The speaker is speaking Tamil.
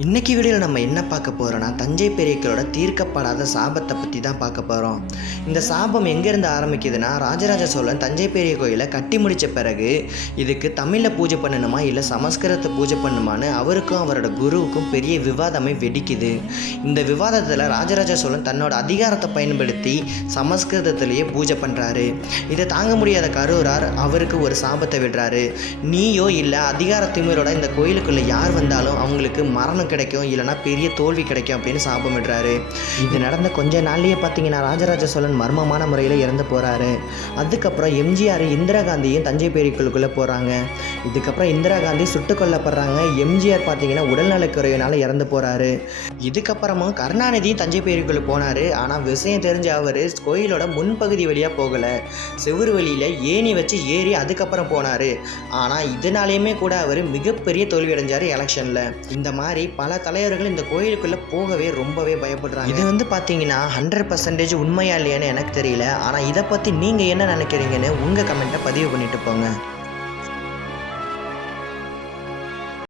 இன்னைக்கு வீடியோவில் நம்ம என்ன பார்க்க போகிறோன்னா தஞ்சை பெரியக்களோட தீர்க்கப்படாத சாபத்தை பற்றி தான் பார்க்க போகிறோம். இந்த சாபம் எங்கேருந்து ஆரம்பிக்குதுன்னா, ராஜராஜ சோழன் தஞ்சை பெரிய கோயிலை கட்டி முடித்த பிறகு இதுக்கு தமிழில் பூஜை பண்ணணுமா இல்லை சமஸ்கிருதத்தை பூஜை பண்ணணுமான்னு அவருக்கும் அவரோட குருவுக்கும் பெரிய விவாதமே வெடிக்குது. இந்த விவாதத்தில் ராஜராஜ சோழன் தன்னோட அதிகாரத்தை பயன்படுத்தி சமஸ்கிருதத்திலேயே பூஜை பண்ணுறாரு. இதை தாங்க முடியாத கரூரார் அவருக்கு ஒரு சாபத்தை விடுறாரு. நீயோ இல்லை அதிகார திமிரோட இந்த கோயிலுக்குள்ளே யார் வந்தாலும் அவங்களுக்கு மரணம் கிடைக்கும், இல்லைனா பெரிய தோல்வி கிடைக்கும் அப்படின்னு சாபமிடுறாரு. இது நடந்த கொஞ்ச நாள்லயே பார்த்தீங்கன்னா ராஜராஜ சோழன் மர்மமான முறையில் இறந்து போகிறாரு. அதுக்கப்புறம் எம்ஜிஆர் இந்திரா காந்தியும் தஞ்சை பெரியக்குழுக்குள்ளே போகிறாங்க. இதுக்கப்புறம் இந்திரா காந்தி சுட்டு கொல்லப்படுறாங்க. எம்ஜிஆர் பார்த்தீங்கன்னா உடல்நலக்குறையினால இறந்து போகிறாரு. இதுக்கப்புறமும் கருணாநிதியும் தஞ்சை பெரியக்குழு போனார். ஆனால் விஷயம் தெரிஞ்ச அவர் கோயிலோட முன்பகுதி வழியாக போகலை, செவ்வறு வழியில் ஏணி வச்சு ஏறி அதுக்கப்புறம் போனார். ஆனால் இதனாலேயுமே கூட அவர் மிகப்பெரிய தோல்வி அடைஞ்சார் எலெக்ஷனில். இந்த மாதிரி பல தலைவர்கள் இந்த கோயிலுக்குள்ளே போகவே ரொம்பவே பயப்படுறாங்க. இது பார்த்தீங்கன்னா 100% உண்மையா இல்லையான்னு எனக்கு தெரியல. ஆனால் இதை பற்றி நீங்கள் என்ன நினைக்கிறீங்கன்னு உங்கள் கமெண்ட்டை பதிவு பண்ணிட்டு போங்க.